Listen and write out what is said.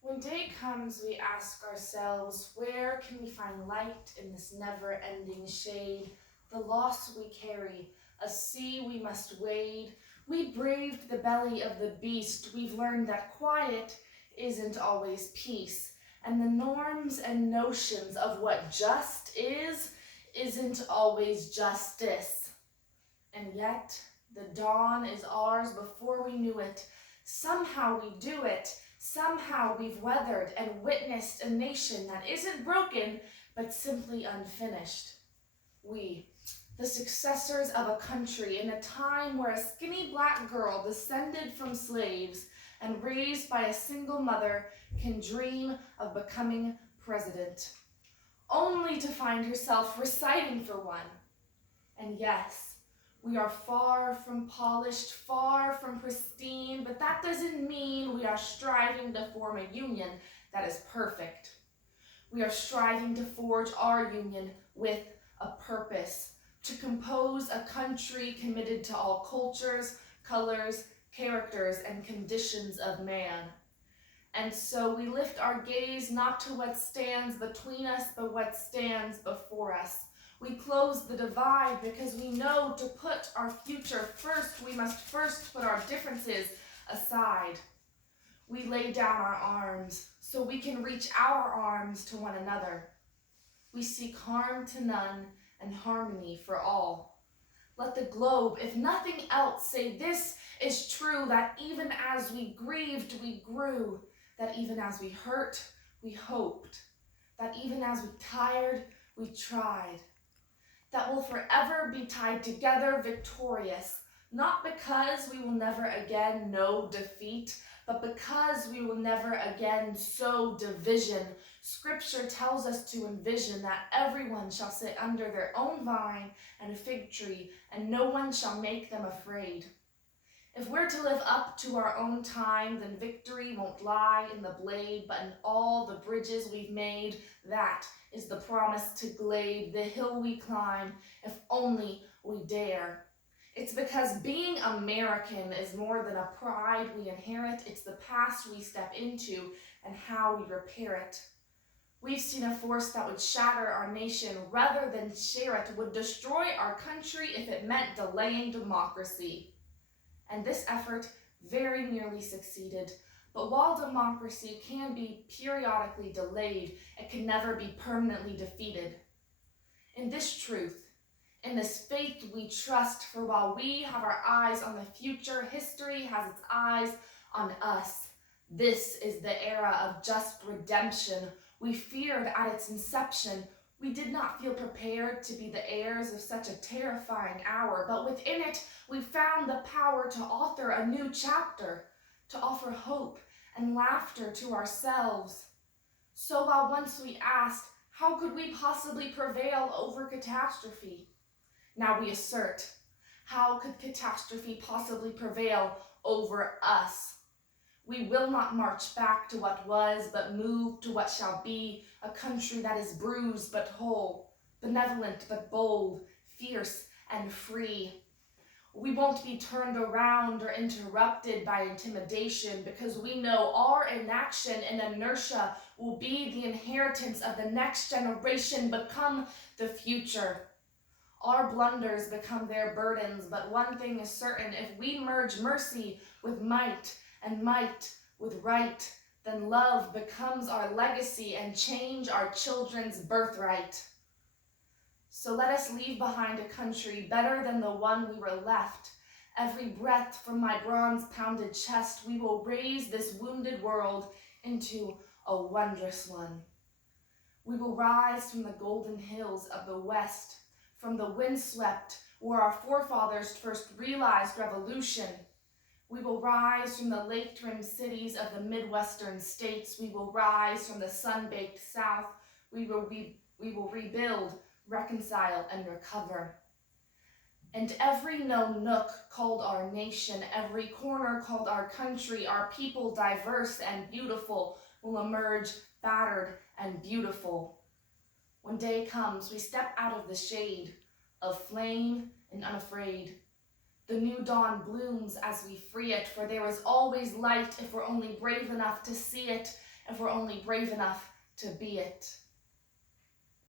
When day comes, we ask ourselves, where can we find light in this never-ending shade? The loss we carry, a sea we must wade. We braved the belly of the beast. We've learned that quiet isn't always peace. And the norms and notions of what just isn't always justice. And yet, the dawn is ours before we knew it. Somehow we do it. Somehow we've weathered and witnessed a nation that isn't broken, but simply unfinished. We, the successors of a country in a time where a skinny black girl descended from slaves and raised by a single mother can dream of becoming president, only to find herself reciting for one. And yes, we are far from polished, far from pristine, but that doesn't mean we are striving to form a union that is perfect. We are striving to forge our union with a purpose, to compose a country committed to all cultures, colors, characters, and conditions of man. And so we lift our gaze not to what stands between us, but what stands before us. We close the divide because we know to put our future first, we must first put our differences aside. We lay down our arms so we can reach our arms to one another. We seek harm to none and harmony for all. Let the globe, if nothing else, say this is true, that even as we grieved, we grew, that even as we hurt, we hoped, that even as we tired, we tried, that we'll forever be tied together victorious, not because we will never again know defeat, but because we will never again sow division. Scripture tells us to envision that everyone shall sit under their own vine and fig tree, and no one shall make them afraid. If we're to live up to our own time, then victory won't lie in the blade, but in all the bridges we've made. That is the promise to glade, the hill we climb, if only we dare. It's because being American is more than a pride we inherit. It's the past we step into and how we repair it. We've seen a force that would shatter our nation rather than share it, would destroy our country if it meant delaying democracy. And this effort very nearly succeeded. But while democracy can be periodically delayed, it can never be permanently defeated. In this truth, in this faith we trust, for while we have our eyes on the future, history has its eyes on us. This is the era of just redemption. We feared at its inception. We did not feel prepared to be the heirs of such a terrifying hour, but within it, we found the power to author a new chapter, to offer hope and laughter to ourselves. So while once we asked, how could we possibly prevail over catastrophe? Now we assert, how could catastrophe possibly prevail over us? We will not march back to what was, but move to what shall be, a country that is bruised but whole, benevolent but bold, fierce and free. We won't be turned around or interrupted by intimidation, because we know our inaction and inertia will be the inheritance of the next generation, become the future. Our blunders become their burdens, but one thing is certain: if we merge mercy with might and might with right, then love becomes our legacy and change our children's birthright. So let us leave behind a country better than the one we were left. Every breath from my bronze-pounded chest, we will raise this wounded world into a wondrous one. We will rise from the golden hills of the West, from the windswept where our forefathers first realized revolution. We will rise from the lake-rimmed cities of the Midwestern states. We will rise from the sun-baked South. We will rebuild, reconcile, and recover. And every known nook called our nation, every corner called our country, our people diverse and beautiful, will emerge battered and beautiful. When day comes, we step out of the shade of flame and unafraid. The new dawn blooms as we free it, for there is always light if we're only brave enough to see it. if we're only brave enough to be it.